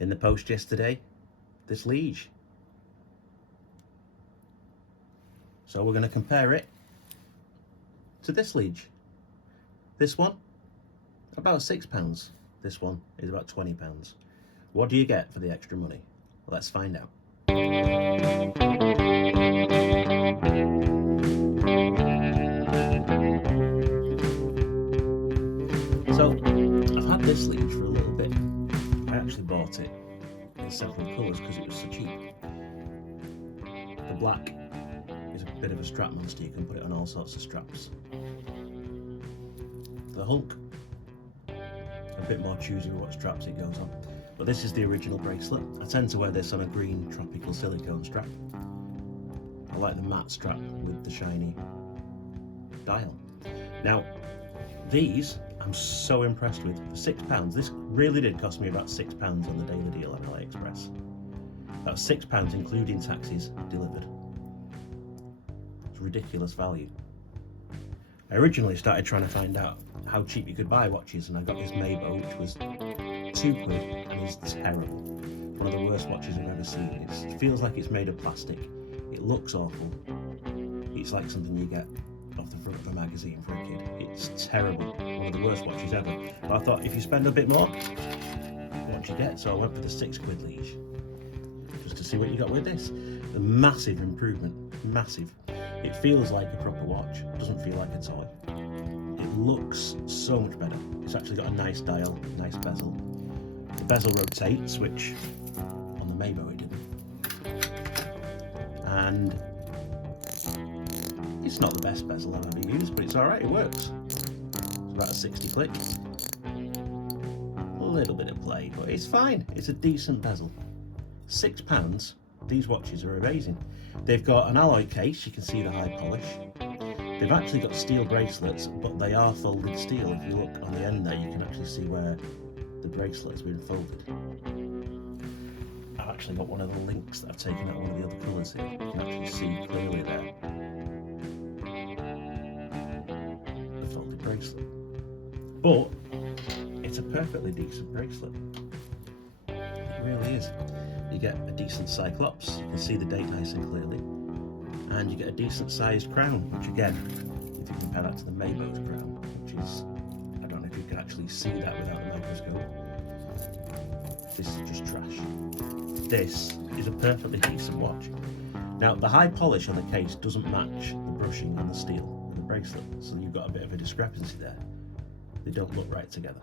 in the post yesterday, this Lige. So we're going to compare it to this Lige. This one, about £6. This one is about £20. What do you get for the extra money? Let's find out. So, I've had this Lige for a little bit. I actually bought it in several colours because it was so cheap. The black is a bit of a strap monster, you can put it on all sorts of straps. The Hulk, a bit more choosy with what straps it goes on. But this is the original bracelet. I tend to wear this on a green tropical silicone strap. I like the matte strap with the shiny dial. Now, these I'm so impressed with. For £6, this really did cost me about £6 on the daily deal on AliExpress. That was £6 including taxes delivered. It's ridiculous value. I originally started trying to find out how cheap you could buy watches, and I got this Mabo, which was £2 and is terrible. One of the worst watches I've ever seen. It feels like it's made of plastic. It looks awful. It's like something you get off the front of a magazine for a kid. It's terrible. One of the worst watches ever. But I thought, if you spend a bit more, what do you get? So I went for the £6 Lige, just to see what you got with this. A massive improvement. Massive. It feels like a proper watch. It doesn't feel like a toy. It looks so much better. It's actually got a nice dial, nice bezel. The bezel rotates, which on the Mabo it didn't. And it's not the best bezel I've ever used, but it's alright, it works. It's about a 60 click. A little bit of play, but it's fine. It's a decent bezel. £6, these watches are amazing. They've got an alloy case, you can see the high polish. They've actually got steel bracelets, but they are folded steel. If you look on the end there, you can actually see where the bracelet has been folded. I've actually got one of the links that I've taken out one of the other colours here. You can actually see clearly there the folded bracelet. But it's a perfectly decent bracelet. It really is. You get a decent cyclops, you can see the date nice and clearly, and you get a decent sized crown, which again, if you compare that to the Mabo's crown, which is, I don't know if you can actually see that without a microscope. This is just trash. This is a perfectly decent watch. Now, the high polish on the case doesn't match the brushing on the steel of the bracelet, so you've got a bit of a discrepancy there. They don't look right together.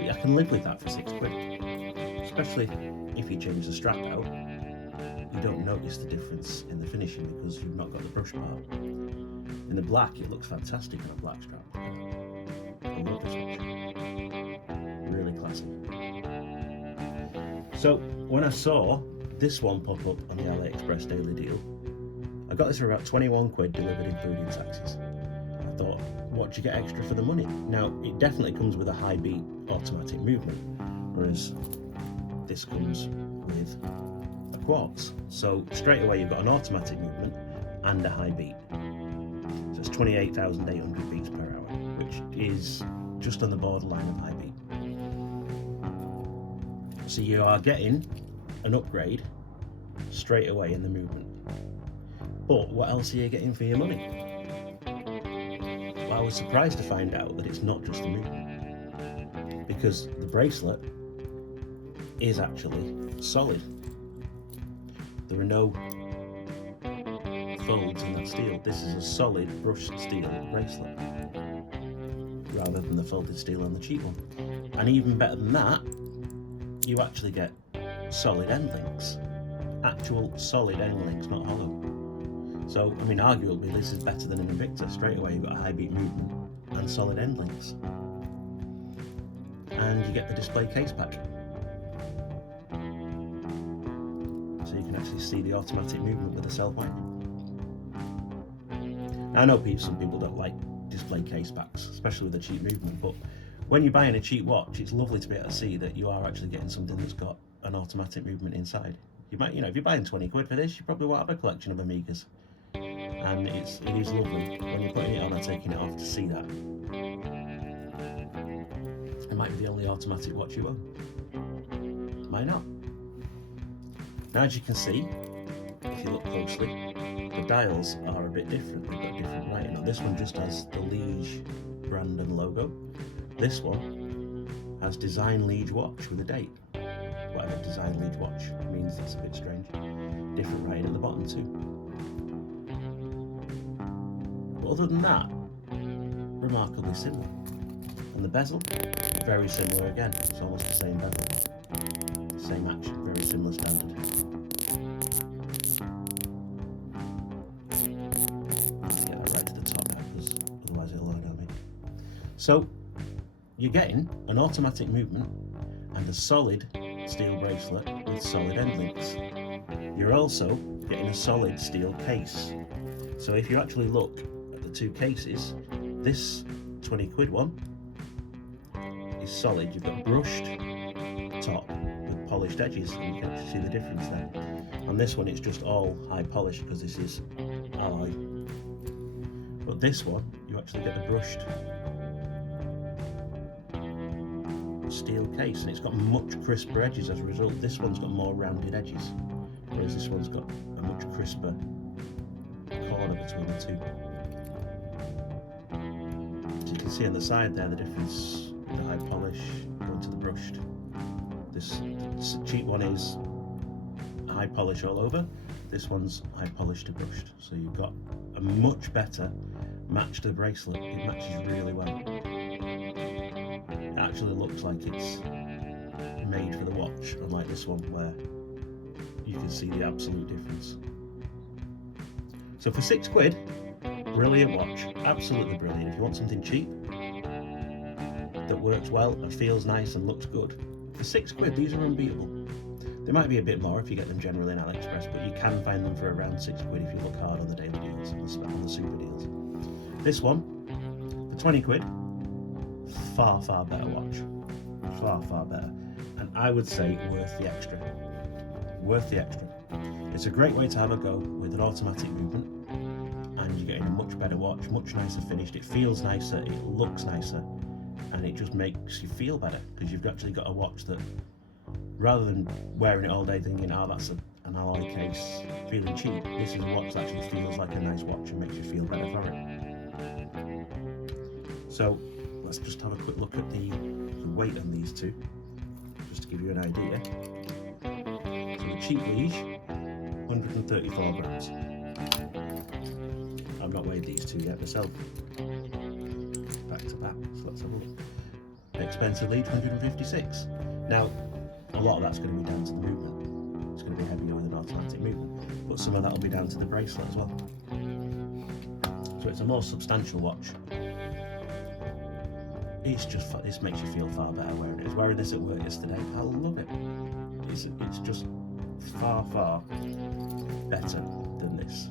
I can live with that for £6, especially if you change the strap out. You don't notice the difference in the finishing because you've not got the brush part. In the black, it looks fantastic on a black strap. I love this watch. Really classy. So when I saw this one pop up on the AliExpress daily deal, I got this for about £21 delivered including taxes. I thought, what do you get extra for the money? Now, it definitely comes with a high beat automatic movement, whereas this comes with a quartz. So straight away you've got an automatic movement and a high beat. So it's 28,800 beats per hour, which is just on the borderline of high beat. So you are getting an upgrade straight away in the movement. But what else are you getting for your money? Well, I was surprised to find out that it's not just the movement, because the bracelet is actually solid. There are no folds in that steel. This is a solid brushed steel bracelet, rather than the folded steel on the cheap one. And even better than that, you actually get solid end links. Actual solid end links, not hollow. So, I mean, arguably this is better than an Invicta. Straight away you've got a high beat movement and solid end links. And you get the display case pack. So you can actually see the automatic movement with the self-winding. Now, I know some people don't like display case packs, especially with the cheap movement, but when you're buying a cheap watch, it's lovely to be able to see that you are actually getting something that's got an automatic movement inside. You might, if you're buying £20 for this, you probably won't have a collection of Amigas. And it is lovely when you're putting it on or taking it off to see that. And might be the only automatic watch you own. Might not. Now, as you can see, if you look closely, the dials are a bit different. They've got different writing. Now, this one just has the Lige brand and logo. This one has Design Lige Watch with a date. Whatever Design Lige Watch means, that's a bit strange. Different writing at the bottom too. But other than that, remarkably similar. And the bezel, very similar again. It's almost the same bezel. Same action, very similar standard. Let's get that right to the top now, because otherwise it'll load on me. So, you're getting an automatic movement and a solid steel bracelet with solid end links. You're also getting a solid steel case. So if you actually look at the two cases, this 20 quid one is solid. You've got brushed top with polished edges, and you can actually see the difference there. On this one it's just all high polish because this is alloy. But this one, you actually get the brushed steel case, and it's got much crisper edges as a result. This one's got more rounded edges, whereas this one's got a much crisper corner between the two. So you can see on the side there the difference, the high polish going to the brushed. This cheap one is high polish all over, this one's high polish to brushed. So you've got a much better match to the bracelet. It matches really well. It actually looks like it's made for the watch, unlike this one where you can see the absolute difference. So for 6 quid, brilliant watch, absolutely brilliant. If you want something cheap that works well and feels nice and looks good, for 6 quid these are unbeatable. They might be a bit more if you get them generally in AliExpress, but you can find them for around 6 quid if you look hard on the daily deals, on the super deals. This one, for 20 quid, far better watch, far better, and I would say worth the extra. It's a great way to have a go with an automatic movement, and you're getting a much better watch, much nicer finished. It feels nicer, it looks nicer, and it just makes you feel better because you've actually got a watch that, rather than wearing it all day thinking, oh, that's an alloy case, feeling cheap, this is a watch that actually feels like a nice watch and makes you feel better for it. So let's just have a quick look at the weight on these two, just to give you an idea. So the cheap Lige, 134 grams. I've not weighed these two yet myself, back to back, so let's have a look. The expensive Lige, 156. Now, a lot of that's going to be down to the movement. It's going to be heavier with an automatic movement, but some of that will be down to the bracelet as well. So it's a more substantial watch. This makes you feel far better wearing it. I was wearing this at work yesterday. I love it. It's just far better than this.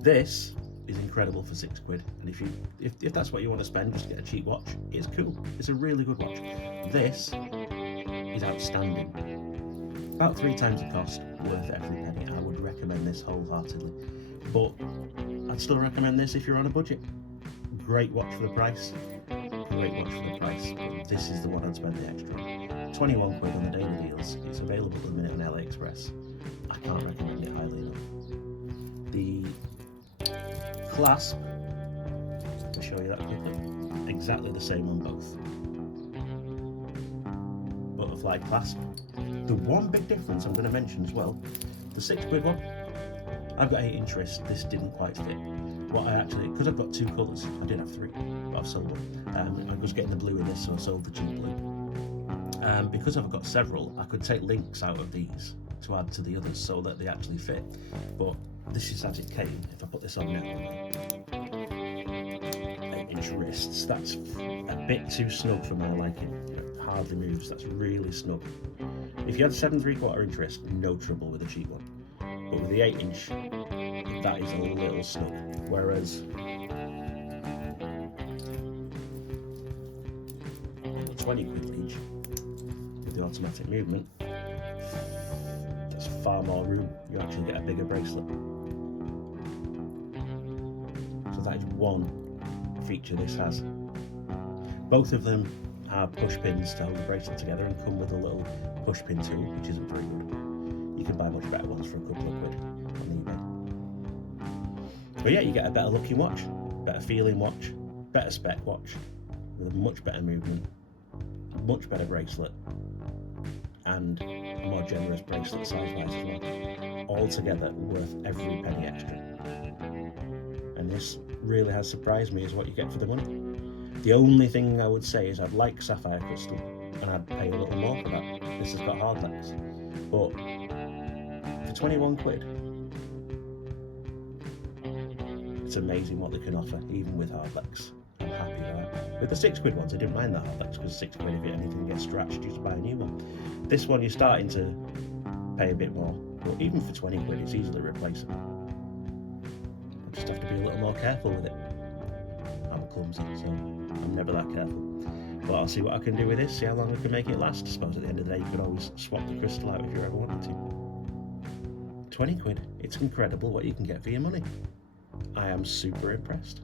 This is incredible for 6 quid, and if that's what you want to spend, just get a cheap watch. It's cool. It's a really good watch. This is outstanding. About 3 times the cost, worth every penny. I would recommend this wholeheartedly, but I'd still recommend this if you're on a budget. Great watch for the price. Great watch for the price, but this is the one I'd spend the extra. 21 quid on the daily deals. It's available at the minute on AliExpress. I can't recommend it highly enough. The clasp, I'll show you that quickly, exactly the same on both. Butterfly clasp. The one big difference I'm going to mention as well, the 6 quid one, I've got 8-inch wrist, this didn't quite fit. What I actually, because I've got 2 colours, I did have 3, but I've sold them. I was getting the blue in this, so I sold the cheap blue. Because I've got several, I could take links out of these to add to the others so that they actually fit. But this is as it came. If I put this on now, 8-inch wrists, that's a bit too snug for my liking. It hardly moves, that's really snug. If you had 7 3/4-inch wrist, no trouble with a cheap one. But with the 8-inch, that is a little snug. Whereas the 20 quid Lige with the automatic movement, there's far more room. You actually get a bigger bracelet. So that is one feature this has. Both of them have push pins to hold the bracelet together and come with a little push pin tool, which isn't very good. You can buy much better ones for a couple of quid on eBay. But yeah, you get a better looking watch, better feeling watch, better spec watch, with a much better movement, much better bracelet, and a more generous bracelet size-wise as well. Altogether worth every penny extra. And this really has surprised me as what you get for the money. The only thing I would say is I'd like sapphire crystal, and I'd pay a little more for that. This has got hard legs, but for 21 quid, it's amazing what they can offer, even with hard legs. I'm happy with that. With the 6 quid ones, I didn't mind the hard legs, because 6 quid, if anything gets scratched, you just buy a new one. This one, you're starting to pay a bit more, but even for 20 quid, it's easily replaceable. You just have to be a little more careful with it. I'm clumsy, so I'm never that careful. But I'll see what I can do with this, see how long I can make it last. I suppose at the end of the day, you could always swap the crystal out if you ever wanted to. 20 quid, it's incredible what you can get for your money. I am super impressed.